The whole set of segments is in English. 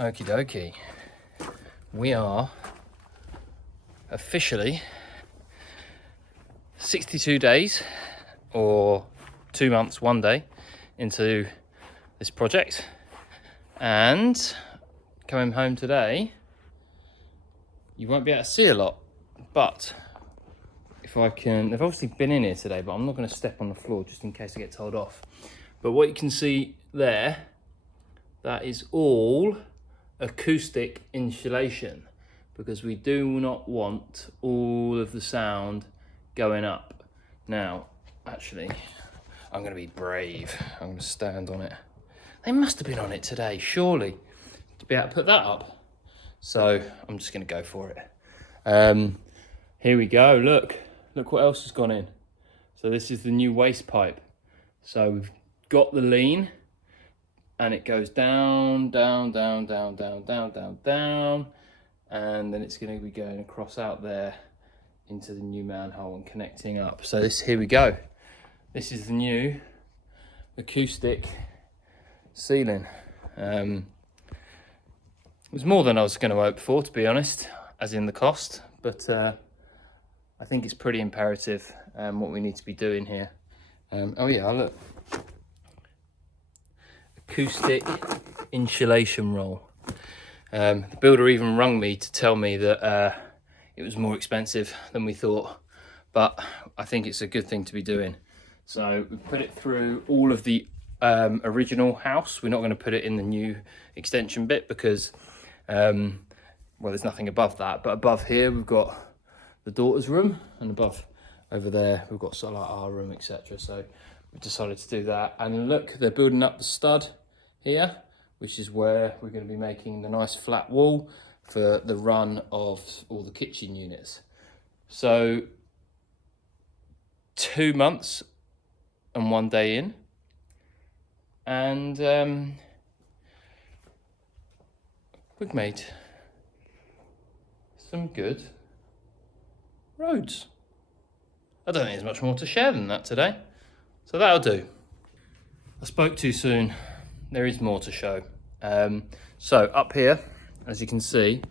Okie dokie. We are officially 62 days or 2 months, 1 day into this project, and coming home today, you won't be able to see a lot, but if I can, they've obviously been in here today, but I'm not going to step on the floor just in case I get told off. But what you can see there, that is all acoustic insulation, because we do not want all of the sound going up. Now, actually, I'm going to be brave. I'm going to stand on it. They must have been on it today, surely, to be able to put that up. So I'm just going to go for it. Here we go. Look what else has gone in. So this is the new waste pipe. So we've got the lean, and it goes down, down, down, down, down, down, down, down, and then it's going to be going across out there into the new manhole and connecting up. So here we go. This is the new acoustic ceiling. It was more than I was going to hope for, to be honest, as in the cost, but I think it's pretty imperative what we need to be doing here. Oh yeah, look. Acoustic insulation roll. The builder even rung me to tell me that it was more expensive than we thought, but I think it's a good thing to be doing. So we put it through all of the original house. We're not going to put it in the new extension bit because well, there's nothing above that, but above here we've got the daughter's room, and above over there we've got sort of like our room, etc. So we decided to do that. And look, they're building up the stud here, which is where we're going to be making the nice flat wall for the run of all the kitchen units. So 2 months and 1 day in, and we've made some good roads. I don't think there's much more to share than that today, so that'll do. I spoke too soon. There is more to show. So up here, as you can see,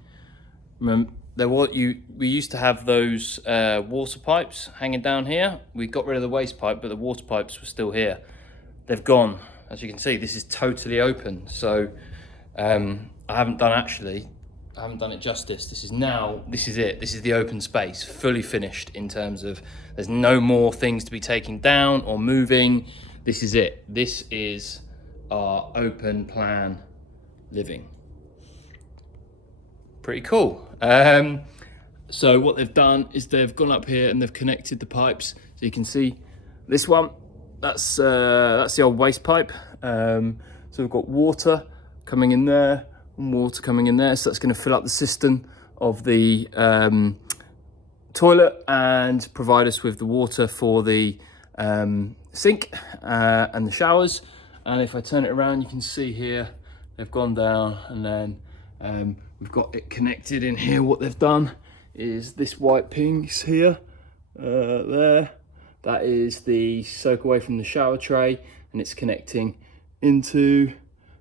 remember, we used to have those water pipes hanging down here. We got rid of the waste pipe, but the water pipes were still here. They've gone. As you can see, this is totally open. So I haven't done it justice. This is it. This is the open space, fully finished in terms of there's no more things to be taken down or moving. This is it. This is our open plan living. Pretty cool. So what they've done is they've gone up here and they've connected the pipes. So you can see this one, that's the old waste pipe. So we've got water coming in there and water coming in there. So that's going to fill up the cistern of the toilet and provide us with the water for the sink and the showers. And if I turn it around, you can see here they've gone down, and then we've got it connected in here. What they've done is this white piece here, there, that is the soak away from the shower tray, and it's connecting into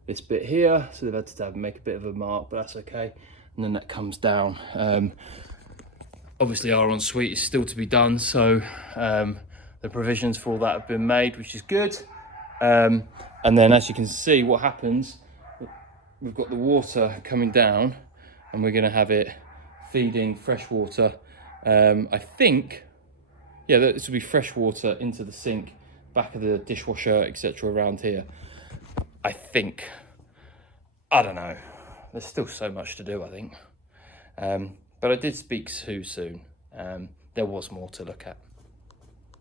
this bit here. So they've had to make a bit of a mark, but that's okay. And then that comes down. Obviously our ensuite is still to be done, so the provisions for all that have been made, which is good. And then as you can see, what happens, we've got the water coming down, and we're going to have it feeding fresh water. I think, yeah, this will be fresh water into the sink, back of the dishwasher, etc. around here. I think. I don't know. There's still so much to do, I think. But I did speak too soon. There was more to look at.